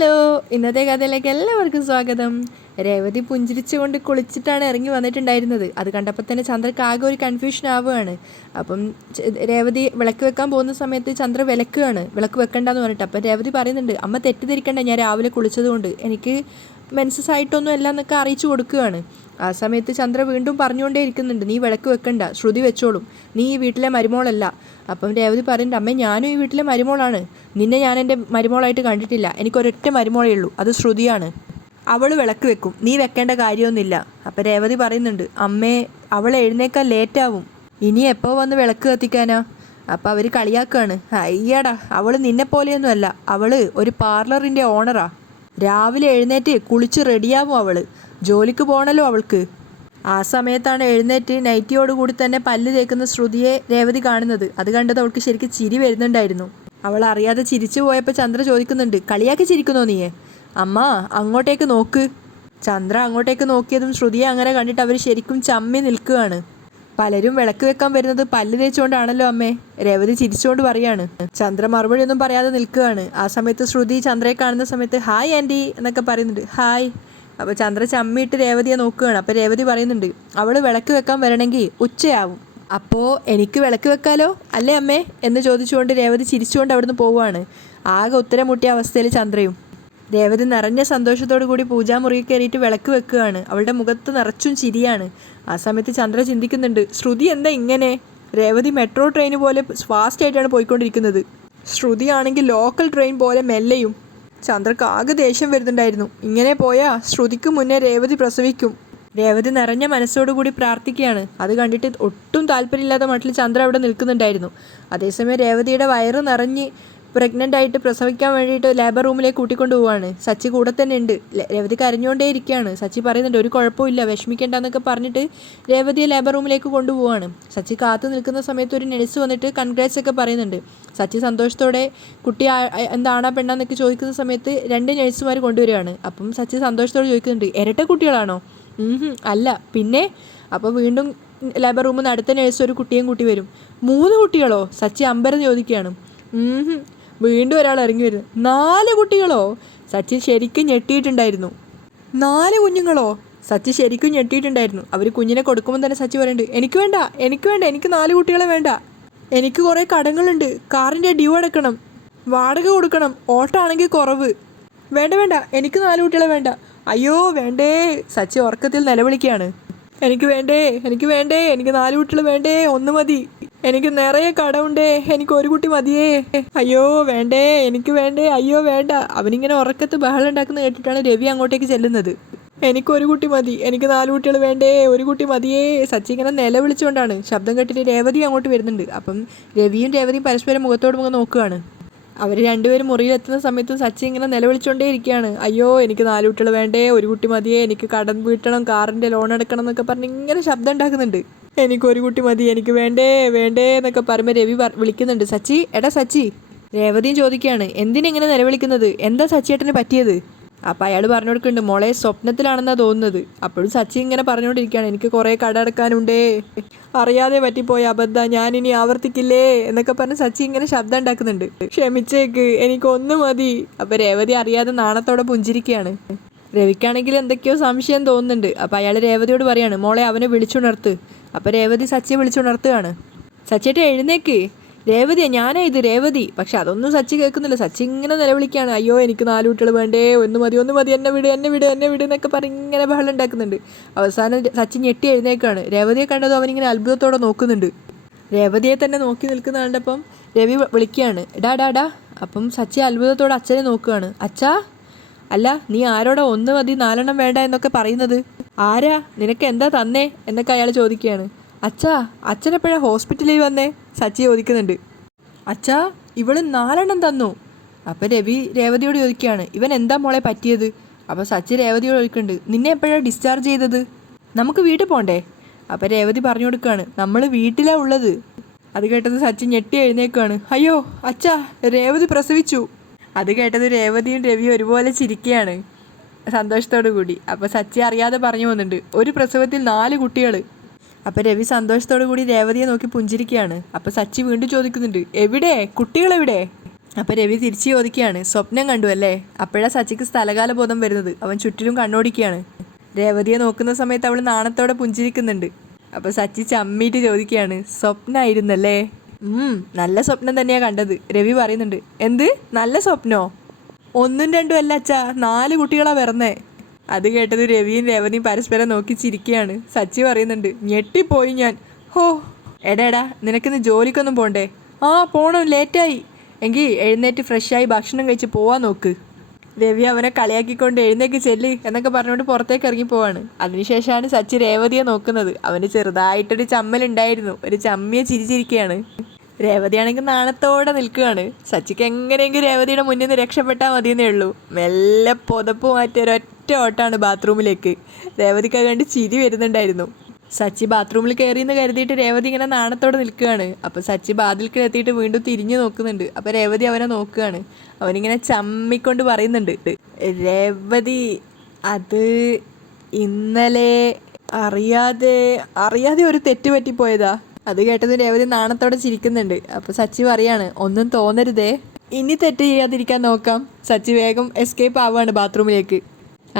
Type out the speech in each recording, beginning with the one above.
Hello, ഇന്നത്തെ കഥയിലേക്ക് എല്ലാവർക്കും സ്വാഗതം. രേവതി പുഞ്ചിരിച്ചുകൊണ്ട് കുളിച്ചിട്ടാണ് ഇറങ്ങി വന്നിട്ടുണ്ടായിരുന്നത്. അത് കണ്ടപ്പോൾ തന്നെ ചന്ദ്രക്ക് ആകെ ഒരു കൺഫ്യൂഷൻ ആവുകയാണ്. അപ്പം രേവതി വിളക്ക് വെക്കാൻ പോകുന്ന സമയത്ത് ചന്ദ്ര വിളക്ക് വെക്കണ്ടെന്ന് പറഞ്ഞിട്ട്. അപ്പം രേവതി പറയുന്നുണ്ട്, അമ്മ തെറ്റിദ്ധരിക്കണ്ട, ഞാൻ രാവിലെ കുളിച്ചതുകൊണ്ട് എനിക്ക് മെൻസസ് ആയിട്ടൊന്നും എല്ലാം എന്നൊക്കെ അറിയിച്ചു കൊടുക്കുകയാണ്. ആ സമയത്ത് ചന്ദ്ര വീണ്ടും പറഞ്ഞുകൊണ്ടേ ഇരിക്കുന്നുണ്ട്, നീ വിളക്ക് വെക്കണ്ട, ശ്രുതി വെച്ചോളും, നീ ഈ വീട്ടിലെ മരുമോളല്ല. അപ്പം രേവതി പറയുന്നുണ്ട്, അമ്മേ ഞാനും ഈ വീട്ടിലെ മരുമോളാണ്, നിന്നെ ഞാൻ എൻ്റെ മരുമോളായിട്ട് കണ്ടിട്ടില്ല, എനിക്കൊരൊറ്റ മരുമോളേ ഉള്ളൂ, അത് ശ്രുതിയാണ്, അവൾ വിളക്ക് വെക്കും, നീ വെക്കേണ്ട കാര്യമൊന്നുമില്ല. അപ്പം രേവതി പറയുന്നുണ്ട്, അമ്മേ അവൾ എഴുന്നേക്കാൻ ലേറ്റാവും, ഇനി എപ്പോൾ വന്ന് വിളക്ക് കത്തിക്കാനാ? അപ്പം അവർ കളിയാക്കുകയാണ്, അയ്യടാ അവൾ നിന്നെപ്പോലെയൊന്നും അല്ല, അവൾ ഒരു പാർലറിൻ്റെ ഓണറാ, രാവിലെ എഴുന്നേറ്റ് കുളിച്ച് റെഡിയാവും, അവൾ ജോലിക്ക് പോകണല്ലോ അവൾക്ക്. ആ സമയത്താണ് എഴുന്നേറ്റ് നൈറ്റിയോടുകൂടി തന്നെ പല്ല് തേക്കുന്ന ശ്രുതിയെ രേവതി കാണുന്നത്. അത് കണ്ടത് അവൾക്ക് ശരിക്കും ചിരി വരുന്നുണ്ടായിരുന്നു. അവൾ അറിയാതെ ചിരിച്ചു പോയപ്പോൾ ചന്ദ്ര ചോദിക്കുന്നുണ്ട്, കളിയാക്കി ചിരിക്കുന്നോ നീയെ? അമ്മ അങ്ങോട്ടേക്ക് നോക്ക്. ചന്ദ്ര അങ്ങോട്ടേക്ക് നോക്കിയതും ശ്രുതിയെ അങ്ങനെ കണ്ടിട്ട് അവർ ശരിക്കും ചമ്മി നിൽക്കുകയാണ്. പലരും വിളക്ക് വെക്കാൻ വരുന്നത് പല്ല് തേച്ചുകൊണ്ടാണല്ലോ അമ്മേ, രേവതി ചിരിച്ചുകൊണ്ട് പറയാണ്. ചന്ദ്ര മറുപടി ഒന്നും പറയാതെ നിൽക്കുകയാണ്. ആ സമയത്ത് ശ്രുതി ചന്ദ്രയെ കാണുന്ന സമയത്ത് ഹായ് ആൻറ്റി എന്നൊക്കെ പറയുന്നുണ്ട്. ഹായ്. അപ്പോൾ ചന്ദ്ര ചമ്മിയിട്ട് രേവതിയെ നോക്കുകയാണ്. അപ്പോൾ രേവതി പറയുന്നുണ്ട്, അവൾ വിളക്ക് വെക്കാൻ വരണമെങ്കിൽ ഉച്ചയാവും, അപ്പോൾ എനിക്ക് വിളക്ക് വെക്കാലോ അല്ലേ അമ്മേ എന്ന് ചോദിച്ചുകൊണ്ട് രേവതി ചിരിച്ചുകൊണ്ട് അവിടുന്ന് പോവുകയാണ്. ആകെ ഉത്തരം മുട്ടിയ അവസ്ഥയിൽ ചന്ദ്രയും. രേവതി നിറഞ്ഞ സന്തോഷത്തോടു കൂടി പൂജാമുറിയിൽ കയറിയിട്ട് വിളക്ക് വെക്കുകയാണ്. അവളുടെ മുഖത്ത് നിറച്ചും ചിരിയാണ്. ആ സമയത്ത് ചന്ദ്ര ചിന്തിക്കുന്നുണ്ട്, ശ്രുതി എന്താ ഇങ്ങനെ? രേവതി മെട്രോ ട്രെയിൻ പോലെ ഫാസ്റ്റായിട്ടാണ് പോയിക്കൊണ്ടിരിക്കുന്നത്, ശ്രുതി ആണെങ്കിൽ ലോക്കൽ ട്രെയിൻ പോലെ മെല്ലെയും. ചന്ദ്രക്ക് ആകെ ദേഷ്യം വരുന്നുണ്ടായിരുന്നു. ഇങ്ങനെ പോയാൽ ശ്രുതിക്ക് മുന്നേ രേവതി പ്രസവിക്കും. രേവതി നിറഞ്ഞ മനസ്സോടുകൂടി പ്രാർത്ഥിക്കുകയാണ്. അത് കണ്ടിട്ട് ഒട്ടും താല്പര്യമില്ലാത്ത മട്ടിൽ ചന്ദ്ര അവിടെ നിൽക്കുന്നുണ്ടായിരുന്നു. അതേസമയം രേവതിയുടെ വയറ് നിറഞ്ഞ് പ്രഗ്നൻ്റ് ആയിട്ട് പ്രസവിക്കാൻ വേണ്ടിയിട്ട് ലേബർ റൂമിലേക്ക് കൂട്ടിക്കൊണ്ട് പോവുകയാണ്. സച്ചി കൂടെ തന്നെ ഉണ്ട്. രേവതി കരഞ്ഞുകൊണ്ടേ ഇരിക്കുകയാണ്. സച്ചി പറയുന്നുണ്ട്, ഒരു കുഴപ്പമില്ല, വിഷമിക്കേണ്ടെന്നൊക്കെ പറഞ്ഞിട്ട് രേവതിയെ ലേബർ റൂമിലേക്ക് കൊണ്ടുപോവാണ്. സച്ചി കാത്തു നിൽക്കുന്ന സമയത്ത് ഒരു നഴ്സ് വന്നിട്ട് കൺഗ്രാറ്റ്സ് ഒക്കെ പറയുന്നുണ്ട്. സച്ചി സന്തോഷത്തോടെ കുട്ടി എന്താണാ പെണ്ണാന്നൊക്കെ ചോദിക്കുന്ന സമയത്ത് 2 നഴ്സുമാർ കൊണ്ടുവരികയാണ്. അപ്പം സച്ചി സന്തോഷത്തോടെ ചോദിക്കുന്നുണ്ട്, ഇരട്ട കുട്ടികളാണോ? അല്ല, പിന്നെ? അപ്പോൾ വീണ്ടും ലേബർ റൂമിൽ നിന്ന് അടുത്ത നഴ്സ് ഒരു കുട്ടിയും കൂട്ടി വരും. 3 കുട്ടികളോ? സച്ചി അമ്പരം ചോദിക്കുകയാണ്. വീണ്ടും ഒരാൾ ഇറങ്ങി വരുന്നു. 4 കുട്ടികളോ? സച്ചി ശരിക്കും ഞെട്ടിയിട്ടുണ്ടായിരുന്നു. 4 കുഞ്ഞുങ്ങളോ? സച്ചി ശരിക്കും ഞെട്ടിയിട്ടുണ്ടായിരുന്നു. അവർ കുഞ്ഞിനെ കൊടുക്കുമ്പോൾ തന്നെ സച്ചി പറയുന്നുണ്ട്, എനിക്ക് വേണ്ട, എനിക്ക് 4 കുട്ടികളെ വേണ്ട, എനിക്ക് കുറേ കടങ്ങളുണ്ട്, കാറിൻ്റെ ഡ്യൂ അടക്കണം, വാടക കൊടുക്കണം, ഓട്ടമാണെങ്കിൽ കുറവ്, വേണ്ട, എനിക്ക് 4 കുട്ടികളെ വേണ്ട, അയ്യോ വേണ്ടേ. സച്ചി ഉറക്കത്തിൽ നിലവിളിക്കുകയാണ്. എനിക്ക് വേണ്ടേ, എനിക്ക് 4 കുട്ടികൾ വേണ്ടേ, 1 മതി, എനിക്ക് നിറയെ കടമുണ്ടേ, എനിക്ക് 1 കുട്ടി മതിയേ, അയ്യോ വേണ്ടേ, എനിക്ക് വേണ്ടേ, അയ്യോ വേണ്ട. അവനിങ്ങനെ ഉറക്കത്ത് ബഹളം ഉണ്ടാക്കുന്ന കേട്ടിട്ടാണ് രവി അങ്ങോട്ടേക്ക് ചെല്ലുന്നത്. എനിക്ക് 1 കുട്ടി മതി, എനിക്ക് 4 കുട്ടികൾ വേണ്ടേ, 1 കുട്ടി മതിയേ. സച്ചി ഇങ്ങനെ നിലവിളിച്ചുകൊണ്ടാണ്. ശബ്ദം കേട്ടിട്ട് രേവതി അങ്ങോട്ട് വരുന്നുണ്ട്. അപ്പം രവിയും പരസ്പരം മുഖത്തോട് മുഖം നോക്കുകയാണ്. അവർ രണ്ടുപേരും മുറിയിലെത്തുന്ന സമയത്തും സച്ചി ഇങ്ങനെ നിലവിളിച്ചുകൊണ്ടേ ഇരിക്കുകയാണ്. അയ്യോ എനിക്ക് 4 കുട്ടികൾ വേണ്ടേ, 1 കുട്ടി മതിയേ, എനിക്ക് കടം വീട്ടണം, കാറിൻ്റെ ലോൺ അടക്കണം എന്നൊക്കെ പറഞ്ഞ് ഇങ്ങനെ ശബ്ദം ഉണ്ടാക്കുന്നുണ്ട്. എനിക്ക് 1 കുട്ടി മതി, എനിക്ക് വേണ്ടേ എന്നൊക്കെ പറയുമ്പോൾ രവി വിളിക്കുന്നുണ്ട്, സച്ചി, എടാ സച്ചി. രേവതിയും ചോദിക്കുകയാണ്, എന്തിനെങ്ങനെ നിലവിളിക്കുന്നത്, എന്താ സച്ചിയേട്ടന് പറ്റിയത്? അപ്പം അയാൾ പറഞ്ഞു കൊടുക്കുന്നുണ്ട്, മോളെ സ്വപ്നത്തിലാണെന്നാണ് തോന്നുന്നത്. അപ്പോഴും സച്ചി ഇങ്ങനെ പറഞ്ഞുകൊണ്ടിരിക്കുകയാണ്, എനിക്ക് കുറേ കട അടക്കാനുണ്ടേ, അറിയാതെ പറ്റിപ്പോയ അബദ്ധം, ഞാനിനി ആവർത്തിക്കില്ലേ എന്നൊക്കെ പറഞ്ഞ് സച്ചി ഇങ്ങനെ ശബ്ദം ഉണ്ടാക്കുന്നുണ്ട്. ക്ഷമിച്ചേക്ക്, എനിക്ക് 1 മതി. അപ്പം രേവതി അറിയാതെ നാണത്തോടെ പുഞ്ചിരിക്കുകയാണ്. രവിക്കാണെങ്കിൽ എന്തൊക്കെയോ സംശയം തോന്നുന്നുണ്ട്. അപ്പം അയാൾ രേവതിയോട് പറയാണ്, മോളെ അവനെ വിളിച്ചുണർത്ത്. അപ്പം രേവതി സച്ചിയെ വിളിച്ചുണർത്തുകയാണ്. സച്ചിയേട്ടൻ എഴുന്നേക്ക്. രേവതിയാ, ഞാനാ ഇത് രേവതി. പക്ഷെ അതൊന്നും സച്ചി കേൾക്കുന്നില്ല. സച്ചി ഇങ്ങനെ നിലവിളിക്കുകയാണ്, അയ്യോ എനിക്ക് 4 കുട്ടികൾ വേണ്ടേ, 1 മതി, എന്നെ വിട് എന്നൊക്കെ പറഞ്ഞ് ഇങ്ങനെ ബഹളം ഉണ്ടാക്കുന്നുണ്ട്. അവസാനം സച്ചി ഞെട്ടി എഴുന്നേക്കാണ്. രേവതിയെ കണ്ടതും അവനിങ്ങനെ അത്ഭുതത്തോടെ നോക്കുന്നുണ്ട്. രേവതിയെ തന്നെ നോക്കി നിൽക്കുന്ന കണ്ടപ്പം രവി വിളിക്കുകയാണ്, ഡാ. അപ്പം സച്ചി അത്ഭുതത്തോടെ അച്ഛനെ നോക്കുകയാണ്. അച്ഛാ, അല്ല നീ ആരോടാ 1 മതി 4 എണ്ണം വേണ്ട എന്നൊക്കെ പറയുന്നത്? ആരാ, നിനക്ക് എന്താ തന്നേ എന്നൊക്കെ അയാൾ ചോദിക്കുകയാണ്. അച്ഛനെപ്പോഴാണ് ഹോസ്പിറ്റലിൽ വന്നേ? സച്ചി ചോദിക്കുന്നുണ്ട്. അച്ഛാ, ഇവള് 4 എണ്ണം തന്നു. അപ്പം രവി രേവതിയോട് ചോദിക്കുകയാണ്, ഇവൻ എന്താ മോളെ പറ്റിയത്? അപ്പോൾ സച്ചി രേവതിയോട് ചോദിക്കുന്നുണ്ട്, നിന്നെ എപ്പോഴാണ് ഡിസ്ചാർജ് ചെയ്തത്? നമുക്ക് വീട്ടിൽ പോകണ്ടേ? അപ്പം രേവതി പറഞ്ഞു കൊടുക്കുകയാണ്, നമ്മൾ വീട്ടിലാണ് ഉള്ളത്. അത് കേട്ടത് സച്ചി ഞെട്ടി എഴുന്നേക്കുകയാണ്. അയ്യോ അച്ഛാ, രേവതി പ്രസവിച്ചു. അത് കേട്ടത് രേവതിയും രവിയും ഒരുപോലെ ചിരിക്കുകയാണ് സന്തോഷത്തോടു കൂടി. അപ്പോൾ സച്ചി അറിയാതെ പറഞ്ഞു പോകുന്നുണ്ട്, ഒരു പ്രസവത്തിൽ 4 കുട്ടികൾ. അപ്പോൾ രവി സന്തോഷത്തോടു കൂടി രേവതിയെ നോക്കി പുഞ്ചിരിക്കുകയാണ്. അപ്പോൾ സച്ചി വീണ്ടും ചോദിക്കുന്നുണ്ട്, എവിടെ കുട്ടികളെവിടെ? അപ്പം രവി തിരിച്ചു ചോദിക്കുകയാണ്, സ്വപ്നം കണ്ടു അല്ലേ? അപ്പോഴാണ് സച്ചിക്ക് സ്ഥലകാല ബോധം വരുന്നത്. അവൻ ചുറ്റിലും കണ്ണോടിക്കുകയാണ്. രേവതിയെ നോക്കുന്ന സമയത്ത് അവൾ നാണത്തോടെ പുഞ്ചിരിക്കുന്നുണ്ട്. അപ്പോൾ സച്ചി ചമ്മീട്ട് ചോദിക്കുകയാണ്, സ്വപ്നമായിരുന്നല്ലേ? നല്ല സ്വപ്നം തന്നെയാണ് കണ്ടത്. രവി പറയുന്നുണ്ട്. എന്ത് നല്ല സ്വപ്നോ? ഒന്നും രണ്ടും അല്ല അച്ഛാ, 4 കുട്ടികളാണ് പിറന്നേ. അത് കേട്ടത് രവിയും രേവതിയും പരസ്പരം നോക്കി ചിരിക്കുകയാണ്. സച്ചി പറയുന്നുണ്ട്, ഞെട്ടിപ്പോയി ഞാൻ. ഹോ എടാ നിനക്കിന്ന് ജോലിക്കൊന്നും പോണ്ടേ? ആ പോണം, ലേറ്റായി. എങ്കിൽ എഴുന്നേറ്റ് ഫ്രഷായി ഭക്ഷണം കഴിച്ച് പോവാൻ നോക്ക്. രവി അവനെ കളിയാക്കിക്കൊണ്ട് എഴുന്നേക്ക് ചെല്ല് എന്നൊക്കെ പറഞ്ഞുകൊണ്ട് പുറത്തേക്ക് ഇറങ്ങി പോവാണ്. അതിനുശേഷമാണ് സച്ചി രേവതിയെ നോക്കുന്നത്. അവന് ചെറുതായിട്ടൊരു ചമ്മലുണ്ടായിരുന്നു. ഒരു ചമ്മിയെ ചിരിച്ചിരിക്കുകയാണ്. രേവതിയാണെങ്കിൽ നാണത്തോടെ നിൽക്കുകയാണ്. സച്ചിക്ക് എങ്ങനെയെങ്കിലും രേവതിയുടെ മുന്നിൽ നിന്ന് രക്ഷപ്പെട്ടാൽ മതിയെന്നേ ഉള്ളൂ. മെല്ലെ പുതപ്പ് മാറ്റി ഒരൊറ്റ ഓട്ടാണ് ബാത്റൂമിലേക്ക്. രേവതിക്ക് കണ്ട് ചിരി വരുന്നുണ്ടായിരുന്നു. സച്ചി ബാത്റൂമിൽ കയറിയെന്ന് കരുതിയിട്ട് രേവതി ഇങ്ങനെ നാണത്തോടെ നിൽക്കുകയാണ്. അപ്പോൾ സച്ചി ബാതിൽക്ക് എത്തിയിട്ട് വീണ്ടും തിരിഞ്ഞു നോക്കുന്നുണ്ട്. അപ്പോൾ രേവതി അവനെ നോക്കുകയാണ്. അവനിങ്ങനെ ചമ്മിക്കൊണ്ട് പറയുന്നുണ്ട്, രേവതി അത് ഇന്നലെ അറിയാതെ ഒരു തെറ്റ് പറ്റിപ്പോയതാ. അത് കേട്ടത് രേവതി നാണത്തോടെ ചിരിക്കുന്നുണ്ട്. അപ്പോൾ സച്ചി പറയാണ്, ഒന്നും തോന്നരുതേ, ഇനി തെറ്റ് ചെയ്യാതിരിക്കാൻ നോക്കാം. സച്ചി വേഗം എസ്കേപ്പ് ആവുകയാണ് ബാത്റൂമിലേക്ക്.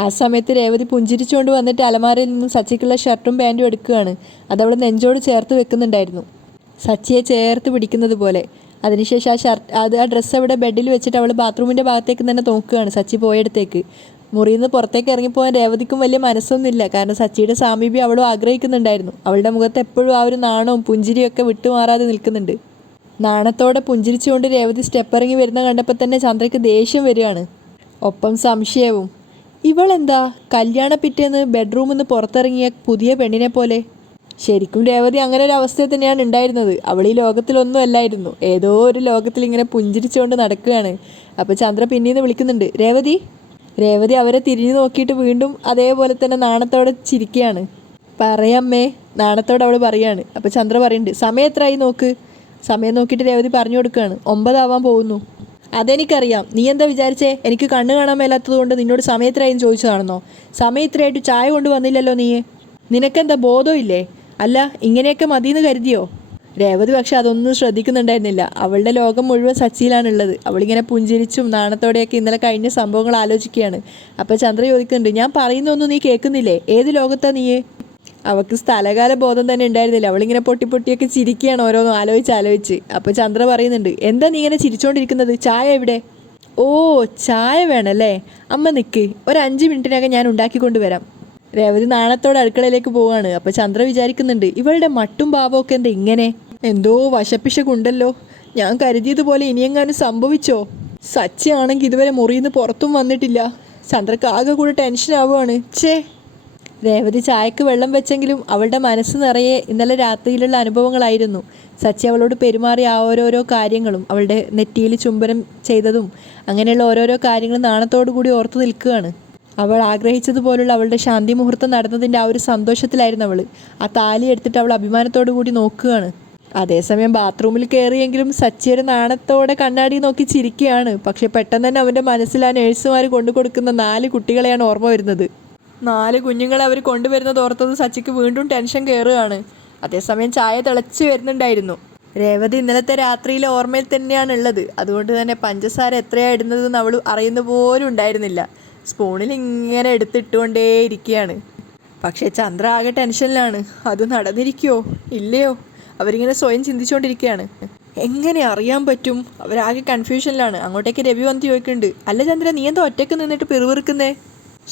ആ സമയത്ത് രേവതി പുഞ്ചിരിച്ചുകൊണ്ട് വന്നിട്ട് അലമാരയിൽ നിന്നും സച്ചിക്കുള്ള ഷർട്ടും പാൻറ്റും എടുക്കുകയാണ്. അതവൾ നെഞ്ചോട് ചേർത്ത് വെക്കുന്നുണ്ടായിരുന്നു, സച്ചിയെ ചേർത്ത് പിടിക്കുന്നത് പോലെ. അതിനുശേഷം ആ ഡ്രസ്സ് അവിടെ ബെഡിൽ വെച്ചിട്ട് അവൾ ബാത്റൂമിൻ്റെ ഭാഗത്തേക്ക് തന്നെ നോക്കുകയാണ്, സച്ചി പോയടത്തേക്ക്. മുറിയിൽ നിന്ന് പുറത്തേക്ക് ഇറങ്ങിപ്പോകാൻ രേവതിക്കും വലിയ മനസ്സൊന്നുമില്ല. കാരണം സച്ചിയുടെ സാമീപ്യം അവളും ആഗ്രഹിക്കുന്നുണ്ടായിരുന്നു. അവളുടെ മുഖത്ത് എപ്പോഴും ആ ഒരു നാണവും പുഞ്ചിരിയൊക്കെ വിട്ടുമാറാതെ നിൽക്കുന്നുണ്ട്. നാണത്തോടെ പുഞ്ചിരിച്ചുകൊണ്ട് രേവതി സ്റ്റെപ്പ് ഇറങ്ങി വരുന്ന കണ്ടപ്പോൾ തന്നെ ചന്ദ്രയ്ക്ക് ദേഷ്യം വരികയാണ്, ഒപ്പം സംശയവും. ഇവളെന്താ കല്യാണ പിറ്റേന്ന് ബെഡ്റൂമിൽ നിന്ന് പുറത്തിറങ്ങിയ പുതിയ പെണ്ണിനെ പോലെ? ശരിക്കും രേവതി അങ്ങനെ ഒരു അവസ്ഥയിൽ തന്നെയാണ് ഉണ്ടായിരുന്നത്. അവൾ ഈ ലോകത്തിലൊന്നും അല്ലായിരുന്നു, ഏതോ ഒരു ലോകത്തിൽ ഇങ്ങനെ പുഞ്ചിരിച്ചുകൊണ്ട് നടക്കുകയാണ്. അപ്പോൾ ചന്ദ്ര പിന്നീന്ന് വിളിക്കുന്നുണ്ട്, രേവതി. രേവതി അവരെ തിരിഞ്ഞു നോക്കിയിട്ട് വീണ്ടും അതേപോലെ തന്നെ നാണത്തോടെ ചിരിക്കുകയാണ്. പറയമ്മേ, നാണത്തോടെ അവൾ പറയാണ്. അപ്പോൾ ചന്ദ്ര പറയുന്നുണ്ട്, സമയം എത്രയായി നോക്ക്. സമയം നോക്കിയിട്ട് രേവതി പറഞ്ഞു കൊടുക്കുകയാണ്, 9 ആവാൻ പോകുന്നു. അതെനിക്കറിയാം. നീ എന്താ വിചാരിച്ചേ, എനിക്ക് കണ്ണ് കാണാൻ മേലാത്തത് കൊണ്ട് നിന്നോട് സമയം എത്രയായെന്ന് ചോദിച്ചതാണെന്നോ? സമയം ഇത്രയായിട്ട് ചായ കൊണ്ടുവന്നില്ലല്ലോ നീ. നിനക്കെന്താ ബോധമില്ലേ? അല്ല ഇങ്ങനെയൊക്കെ മതിയെന്ന് കരുതിയോ? രേവതി പക്ഷെ അതൊന്നും ശ്രദ്ധിക്കുന്നുണ്ടായിരുന്നില്ല. അവളുടെ ലോകം മുഴുവൻ സച്ചിയിലാണുള്ളത്. അവളിങ്ങനെ പുഞ്ചിരിച്ചും നാണത്തോടെയൊക്കെ ഇന്നലെ കഴിഞ്ഞ സംഭവങ്ങൾ ആലോചിക്കുകയാണ്. അപ്പോൾ ചന്ദ്ര ചോദിക്കുന്നുണ്ട്, ഞാൻ പറയുന്നൊന്നും നീ കേൾക്കുന്നില്ലേ? ഏത് ലോകത്താ നീ? അവൾക്ക് സ്ഥലകാല ബോധം തന്നെ ഉണ്ടായിരുന്നില്ല. അവളിങ്ങനെ പൊട്ടിപ്പൊട്ടിയൊക്കെ ചിരിക്കുകയാണ് ഓരോന്നും ആലോചിച്ച്. അപ്പോൾ ചന്ദ്ര പറയുന്നുണ്ട്, എന്താ നീ ഇങ്ങനെ ചിരിച്ചുകൊണ്ടിരിക്കുന്നത്? ചായ എവിടെ? ഓ ചായ വേണമല്ലേ, അമ്മ നിൽക്ക്, ഒരു 5 മിനിറ്റിനകം ഞാൻ ഉണ്ടാക്കിക്കൊണ്ട് വരാം. രേവതി നാണത്തോടെ അടുക്കളയിലേക്ക് പോവുകയാണ്. അപ്പോൾ ചന്ദ്ര വിചാരിക്കുന്നുണ്ട്, ഇവളുടെ മട്ടും ഭാവമൊക്കെ എന്താ ഇങ്ങനെ? എന്തോ വശപ്പിശകുണ്ടല്ലോ. ഞാൻ കരുതിയതുപോലെ ഇനിയെങ്ങാനും സംഭവിച്ചോ? സച്ചി ആണെങ്കിൽ ഇതുവരെ മുറിയിൽ നിന്ന് പുറത്തും വന്നിട്ടില്ല. ചന്ദ്രക്ക് ആകെ കൂടെ ടെൻഷൻ ആവുകയാണ്. രേവതി ചായക്ക് വെള്ളം വെച്ചെങ്കിലും അവളുടെ മനസ്സ് നിറയെ ഇന്നലെ രാത്രിയിലുള്ള അനുഭവങ്ങളായിരുന്നു. സച്ചി അവളോട് പെരുമാറിയ ആ ഓരോരോ കാര്യങ്ങളും, അവളുടെ നെറ്റിയിൽ ചുംബനം ചെയ്തതും അങ്ങനെയുള്ള ഓരോരോ കാര്യങ്ങളും നാണത്തോടു കൂടി ഓർത്തു നിൽക്കുകയാണ്. അവൾ ആഗ്രഹിച്ചതുപോലുള്ള അവളുടെ ശാന്തി മുഹൂർത്തം നടന്നതിൻ്റെ ആ ഒരു സന്തോഷത്തിലായിരുന്നു അവൾ. ആ താലി എടുത്തിട്ട് അവൾ അഭിമാനത്തോടു കൂടി നോക്കുകയാണ്. അതേസമയം ബാത്റൂമിൽ കയറിയെങ്കിലും സച്ചിയുടെ നാണത്തോടെ കണ്ണാടി നോക്കി ചിരിക്കുകയാണ്. പക്ഷെ പെട്ടെന്ന് തന്നെ അവൻ്റെ മനസ്സിൽ ആ നേഴ്സുമാർ കൊണ്ടുകൊടുക്കുന്ന 4 കുട്ടികളെയാണ് ഓർമ്മ വരുന്നത്. 4 കുഞ്ഞുങ്ങളെ അവർ കൊണ്ടുവരുന്നത് ഓർത്തത് സച്ചിക്ക് വീണ്ടും ടെൻഷൻ കയറുകയാണ്. അതേസമയം ചായ തിളച്ച് വരുന്നുണ്ടായിരുന്നു. രേവതി ഇന്നലത്തെ രാത്രിയിലെ ഓർമ്മയിൽ തന്നെയാണ് ഉള്ളത്. അതുകൊണ്ട് തന്നെ പഞ്ചസാര എത്രയാണ് ഇടുന്നതെന്ന് അവൾ അറിയുന്ന പോലും ഉണ്ടായിരുന്നില്ല. സ്പൂണിൽ ഇങ്ങനെ എടുത്തിട്ടുകൊണ്ടേ ഇരിക്കുകയാണ്. പക്ഷേ ചന്ദ്ര ആകെ ടെൻഷനിലാണ്. അത് നടന്നിരിക്കുമോ ഇല്ലയോ? അവരിങ്ങനെ സ്വയം ചിന്തിച്ചുകൊണ്ടിരിക്കുകയാണ്. എങ്ങനെ അറിയാൻ പറ്റും? അവരാകെ കൺഫ്യൂഷനിലാണ്. അങ്ങോട്ടേക്ക് രവി വന്ന് ചോദിക്കുന്നുണ്ട്, അല്ല ചന്ദ്ര, നീ എന്താ ഒറ്റയ്ക്ക് നിന്നിട്ട് പിറുവിറുക്കുന്നേ?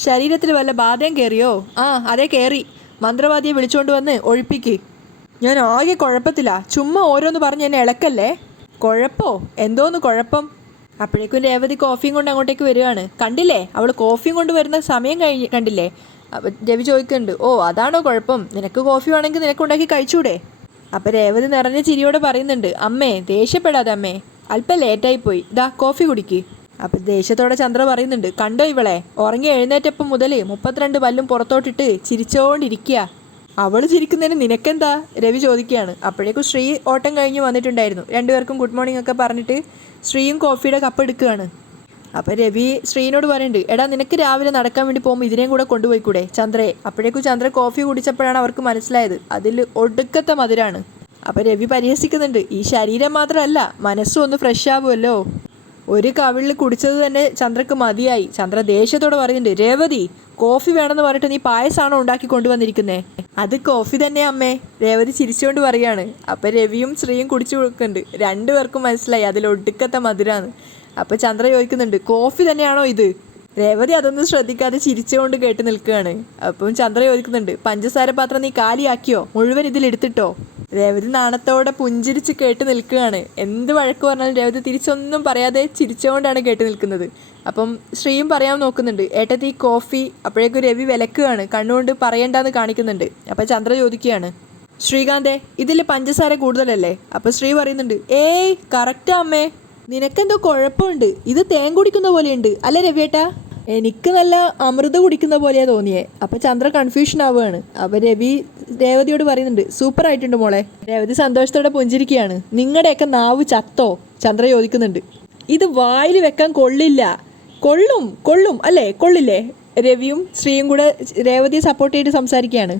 ശരീരത്തിൽ വല്ല ബാധയും കയറിയോ? ആ അതേ കയറി. മന്ത്രവാദിയെ വിളിച്ചുകൊണ്ട് വന്ന് ഒഴിപ്പിക്ക്. ഞാൻ ആകെ കുഴപ്പത്തിലാ. ചുമ്മാ ഓരോന്ന് പറഞ്ഞ് എന്നെ ഇളക്കല്ലേ. കുഴപ്പമോ? എന്തോന്ന് കുഴപ്പം? അപ്പോഴേക്കും രേവതി കോഫിയും കൊണ്ട് അങ്ങോട്ടേക്ക് വരികയാണ്. കണ്ടില്ലേ, അവൾ കോഫിയും കൊണ്ട് വരുന്ന സമയം കണ്ടില്ലേ? രവി ചോദിക്കുന്നുണ്ട്, ഓ അതാണോ കുഴപ്പം? നിനക്ക് കോഫി വേണമെങ്കിൽ നിനക്കുണ്ടാക്കി കഴിച്ചൂടെ? അപ്പോൾ രേവതി നിറഞ്ഞ ചിരിയോടെ പറയുന്നുണ്ട്, അമ്മേ ദേഷ്യപ്പെടാതെ അമ്മേ, അല്പം ലേറ്റായിപ്പോയി, ഇതാ കോഫി കുടിക്ക്. അപ്പം ദേഷ്യത്തോടെ ചന്ദ്ര പറയുന്നുണ്ട്, കണ്ടോ ഇവളെ, ഉറങ്ങി എഴുന്നേറ്റപ്പം മുതൽ 32 പല്ലും പുറത്തോട്ടിട്ട് ചിരിച്ചോണ്ടിരിക്കുക. അവൾ ചിരിക്കുന്നതിന് നിനക്കെന്താ? രവി ചോദിക്കുകയാണ്. അപ്പോഴേക്കും ശ്രീ ഓട്ടം കഴിഞ്ഞ് വന്നിട്ടുണ്ടായിരുന്നു. 2 പേർക്കും ഗുഡ് മോർണിംഗ് ഒക്കെ പറഞ്ഞിട്ട് ശ്രീയും കോഫിയുടെ കപ്പ് എടുക്കുകയാണ്. അപ്പോൾ രവി ശ്രീനോട് പറയുന്നുണ്ട്, എടാ നിനക്ക് രാവിലെ നടക്കാൻ വേണ്ടി പോകുമ്പോൾ ഇതിനെയും കൂടെ കൊണ്ടുപോയിക്കൂടെ ചന്ദ്രയെ? അപ്പോഴേക്കും ചന്ദ്ര കോഫി കുടിച്ചപ്പോഴാണ് അവർക്ക് മനസ്സിലായത് അതിൽ ഒടുക്കത്തെ മധുരമാണ്. അപ്പോൾ രവി പരിഹസിക്കുന്നുണ്ട്, ഈ ശരീരം മാത്രമല്ല മനസ്സും ഒന്ന് ഫ്രഷ് ആവുമല്ലോ. ഒരു കവിളിൽ കുടിച്ചത് തന്നെ ചന്ദ്രക്ക് മതിയായി. ചന്ദ്ര ദേഷ്യത്തോടെ പറയുന്നുണ്ട്, രേവതി കോഫി വേണമെന്ന് പറഞ്ഞിട്ട് നീ പായസമാണോ ഉണ്ടാക്കി കൊണ്ടുവന്നിരിക്കുന്നേ? അത് കോഫി തന്നെ അമ്മേ, രേവതി ചിരിച്ചുകൊണ്ട് പറയാണ്. അപ്പം രവിയും ശ്രീയും കുടിച്ചു കൊടുക്കുന്നുണ്ട്. രണ്ടുപേർക്കും മനസ്സിലായി അതിലൊടുക്കത്തെ മധുരാന്ന്. അപ്പം ചന്ദ്ര ചോദിക്കുന്നുണ്ട്, കോഫി തന്നെയാണോ ഇത്? രേവതി അതൊന്നും ശ്രദ്ധിക്കാതെ ചിരിച്ചുകൊണ്ട് കേട്ട് നിൽക്കുകയാണ്. അപ്പം ചന്ദ്ര ചോദിക്കുന്നുണ്ട്, പഞ്ചസാര പാത്രം നീ കാലിയാക്കിയോ? മുഴുവൻ ഇതിലെടുത്തിട്ടോ? രേവതി നാണത്തോടെ പുഞ്ചിരിച്ച് കേട്ട് നിൽക്കുകയാണ്. എന്ത് വഴക്ക് പറഞ്ഞാലും രേവതി തിരിച്ചൊന്നും പറയാതെ ചിരിച്ചുകൊണ്ടാണ് കേട്ട് നിൽക്കുന്നത്. അപ്പം ശ്രീയും പറയാൻ നോക്കുന്നുണ്ട്, ഏട്ടത്തി കോഫി. അപ്പോഴേക്കും രവി വിലക്കുകയാണ്, കണ്ണുകൊണ്ട് പറയണ്ടെന്ന് കാണിക്കുന്നുണ്ട്. അപ്പം ചന്ദ്ര ചോദിക്കുകയാണ്, ശ്രീകാന്തേ ഇതിൽ പഞ്ചസാര കൂടുതലല്ലേ? അപ്പം ശ്രീ പറയുന്നുണ്ട്, ഏയ് കറക്റ്റാ അമ്മേ, നിനക്കെന്തോ കുഴപ്പമുണ്ട്, ഇത് തേൻ കുടിക്കുന്ന പോലെയുണ്ട് അല്ലേ രവിയേട്ടാ? എനിക്ക് നല്ല അമൃത കുടിക്കുന്ന പോലെയാണ് തോന്നിയേ. അപ്പം ചന്ദ്ര കൺഫ്യൂഷൻ ആവുകയാണ്. അപ്പം രേവതിയോട് പറയുന്നുണ്ട്, സൂപ്പർ ആയിട്ടുണ്ട് മോളെ. രേവതി സന്തോഷത്തോടെ പുഞ്ചിരിക്കുകയാണ്. നിങ്ങളുടെയൊക്കെ നാവ് ചത്തോ? ചന്ദ്ര ചോദിക്കുന്നുണ്ട്. ഇത് വായിൽ വെക്കാൻ കൊള്ളില്ല. കൊള്ളും കൊള്ളും അല്ലേ, കൊള്ളില്ലേ? രവിയും ശ്രീയും കൂടെ രേവതിയെ സപ്പോർട്ട് ചെയ്ത് സംസാരിക്കുകയാണ്.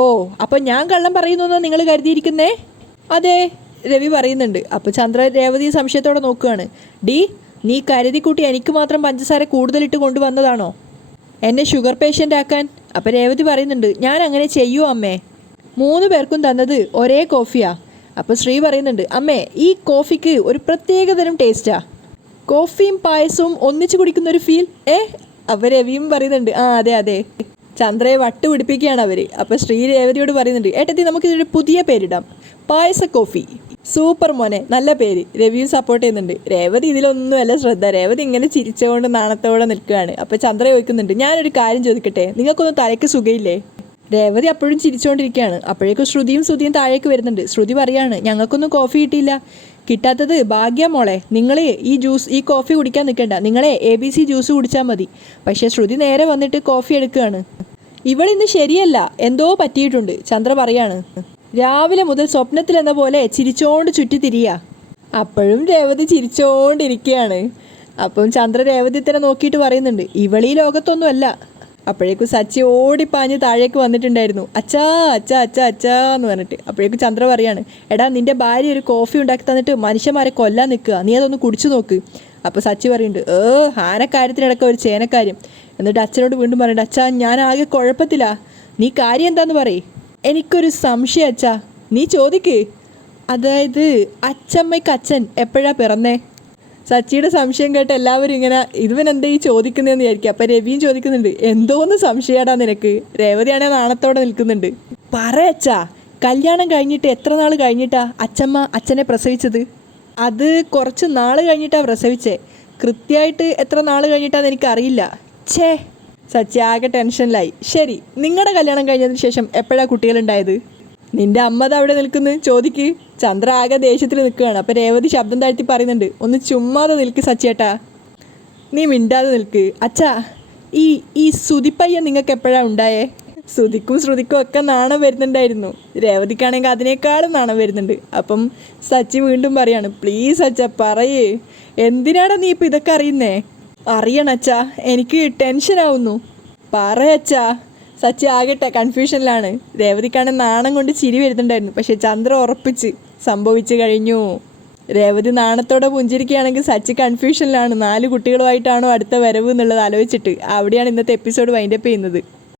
ഓ അപ്പം ഞാൻ കള്ളം പറയുന്നു നിങ്ങൾ കരുതിയിരിക്കുന്നേ? അതെ, രവി പറയുന്നുണ്ട്. അപ്പോൾ ചന്ദ്ര രേവതിയെ സംശയത്തോടെ നോക്കുകയാണ്. ഡി നീ കരുതി കൂട്ടി എനിക്ക് മാത്രം പഞ്ചസാര കൂടുതലിട്ട് കൊണ്ടുവന്നതാണോ എന്നെ ഷുഗർ പേഷ്യൻ്റ് ആക്കാൻ? അപ്പം രേവതി പറയുന്നുണ്ട്, ഞാൻ അങ്ങനെ ചെയ്യൂ അമ്മേ, 3 പേർക്കും തന്നത് ഒരേ കോഫിയാ. അപ്പോൾ ശ്രീ പറയുന്നുണ്ട്, അമ്മേ ഈ കോഫിക്ക് ഒരു പ്രത്യേകതരം ടേസ്റ്റാ, കോഫിയും പായസവും ഒന്നിച്ച് കുടിക്കുന്ന ഒരു ഫീൽ. അപ്പോൾ രവിയും പറയുന്നുണ്ട്, ആ അതെ അതെ. ചന്ദ്രയെ വട്ട് പിടിപ്പിക്കുകയാണ് അവർ. അപ്പോൾ ശ്രീ രേവതിയോട് പറയുന്നുണ്ട്, ഏട്ടത്തി നമുക്കിതൊരു പുതിയ പേരിടാം, പായസ കോഫി. സൂപ്പർ മോനെ, നല്ല പേര്. രവിയും സപ്പോർട്ട് ചെയ്യുന്നുണ്ട്. രേവതി ഇതിലൊന്നുമല്ല ശ്രദ്ധ. രേവതി ഇങ്ങനെ ചിരിച്ചുകൊണ്ട് നാണത്തോടെ നിൽക്കുകയാണ്. അപ്പോൾ ചന്ദ്ര ചോദിക്കുന്നുണ്ട്, ഞാനൊരു കാര്യം ചോദിക്കട്ടെ, നിങ്ങൾക്കൊന്നും തലയ്ക്ക് സുഖയില്ലേ? രേവതി അപ്പോഴും ചിരിച്ചുകൊണ്ടിരിക്കുകയാണ്. അപ്പോഴേക്കും ശ്രുതിയും താഴേക്ക് വരുന്നുണ്ട്. ശ്രുതി പറയാണ്, ഞങ്ങൾക്കൊന്നും കോഫി കിട്ടിയില്ല. കിട്ടാത്തത് ഭാഗ്യം മോളെ, നിങ്ങൾ ഈ കോഫി കുടിക്കാൻ നിൽക്കണ്ട, നിങ്ങളെ ABC ജ്യൂസ് കുടിച്ചാൽ മതി. പക്ഷേ ശ്രുതി നേരെ വന്നിട്ട് കോഫി എടുക്കുകയാണ്. ഇവളിന്ന് ശരിയല്ല, എന്തോ പറ്റിയിട്ടുണ്ട്. ചന്ദ്ര പറയാണ്. രാവിലെ മുതൽ സ്വപ്നത്തിലെന്ന പോലെ ചിരിച്ചോണ്ട് ചുറ്റിത്തിരിയ. അപ്പോഴും രേവതി ചിരിച്ചോണ്ടിരിക്കുകയാണ്. അപ്പം ചന്ദ്ര രേവതി തന്നെ നോക്കിയിട്ട് പറയുന്നുണ്ട്, ഇവളീ ലോകത്തൊന്നുമല്ല. അപ്പോഴേക്കും സച്ചി ഓടിപ്പാഞ്ഞ് താഴേക്ക് വന്നിട്ടുണ്ടായിരുന്നു. അച്ഛാ അച്ഛാ അച്ഛാ അച്ഛാ എന്ന് പറഞ്ഞിട്ട്. അപ്പോഴേക്കും ചന്ദ്ര പറയാണ്, എടാ നിൻ്റെ ഭാര്യ ഒരു കോഫി ഉണ്ടാക്കി തന്നിട്ട് മനുഷ്യന്മാരെ കൊല്ലാൻ നിൽക്കുക, നീ അതൊന്ന് കുടിച്ചു നോക്ക്. അപ്പോൾ സച്ചി പറയുന്നുണ്ട്, ആനക്കാര്യത്തിനടക്കം ഒരു ചേനക്കാര്യം. എന്നിട്ട് അച്ഛനോട് വീണ്ടും പറയുന്നുണ്ട്, അച്ഛാ ഞാൻ ആകെ കുഴപ്പത്തില്ല, നീ കാര്യം എന്താന്ന് പറയ്. എനിക്കൊരു സംശയം അച്ഛാ, നീ ചോദിക്ക്. അതായത് അച്ഛമ്മയ്ക്ക് അച്ഛൻ എപ്പോഴാണ് പിറന്നേ? സച്ചിയുടെ സംശയം കേട്ട് എല്ലാവരും ഇങ്ങനെ ഇവനെന്താ ഈ ചോദിക്കുന്നതെന്ന് വിചാരിക്കും. അപ്പം രവിയും ചോദിക്കുന്നുണ്ട്, എന്തോന്ന് സംശയമാടാ നിനക്ക്? രേവതിയാണെങ്കിൽ നാണത്തോടെ നിൽക്കുന്നുണ്ട്. പറയച്ചാ, കല്യാണം കഴിഞ്ഞിട്ട് എത്ര നാൾ കഴിഞ്ഞിട്ടാ അച്ഛമ്മ അച്ഛനെ പ്രസവിച്ചത്? അത് കുറച്ച് നാൾ കഴിഞ്ഞിട്ടാണ് പ്രസവിച്ചേ. കൃത്യമായിട്ട് എത്ര നാൾ കഴിഞ്ഞിട്ടാന്ന് എനിക്കറിയില്ല. ഛേ, സച്ചി ആകെ ടെൻഷനിലായി. ശരി, നിങ്ങളുടെ കല്യാണം കഴിഞ്ഞതിന് ശേഷം എപ്പോഴാണ് കുട്ടികളുണ്ടായത്? നിന്റെ അമ്മ അവിടെ നിൽക്കുന്നു, ചോദിക്ക്. ചന്ദ്ര ആകെ ദേഷ്യത്തിൽ നിൽക്കുകയാണ്. അപ്പം രേവതി ശബ്ദം താഴ്ത്തി പറയുന്നുണ്ട്, ഒന്ന് ചുമ്മാതെ നിൽക്ക് സച്ചിയേട്ടാ, നീ മിണ്ടാതെ നിൽക്ക്. അച്ഛാ ഈ സുതിപ്പയ്യൻ നിങ്ങൾക്ക് എപ്പോഴാണ് ഉണ്ടായേ? ശ്രുതിക്കും ഒക്കെ നാണം വരുന്നുണ്ടായിരുന്നു. രേവതിക്കാണെങ്കിൽ അതിനേക്കാളും നാണം വരുന്നുണ്ട്. അപ്പം സച്ചി വീണ്ടും പറയാണ്, പ്ലീസ് അച്ഛാ പറയേ, എന്തിനാടാ നീ ഇപ്പം ഇതൊക്കെ അറിയുന്നേ? അറിയണം അച്ഛാ, എനിക്ക് ടെൻഷനാവുന്നു. പറയച്ചാ. സച്ചി ആകട്ടെ കൺഫ്യൂഷനിലാണ്. രേവതിക്കാണെങ്കിൽ നാണം കൊണ്ട് ചിരി വരുന്നുണ്ടായിരുന്നു. പക്ഷേ ചന്ദ്ര ഉറപ്പിച്ച് സംഭവിച്ചു കഴിഞ്ഞു. രേവതി നാണത്തോടെ പുഞ്ചിരിക്കുകയാണെങ്കിൽ സച്ചി കൺഫ്യൂഷനിലാണ്. 4 കുട്ടികളുമായിട്ടാണോ അടുത്ത വരവ് എന്നുള്ളത് ആലോചിച്ചിട്ട്. അവിടെയാണ് ഇന്നത്തെ എപ്പിസോഡ് വൈൻഡപ്പ് ചെയ്യുന്നത്.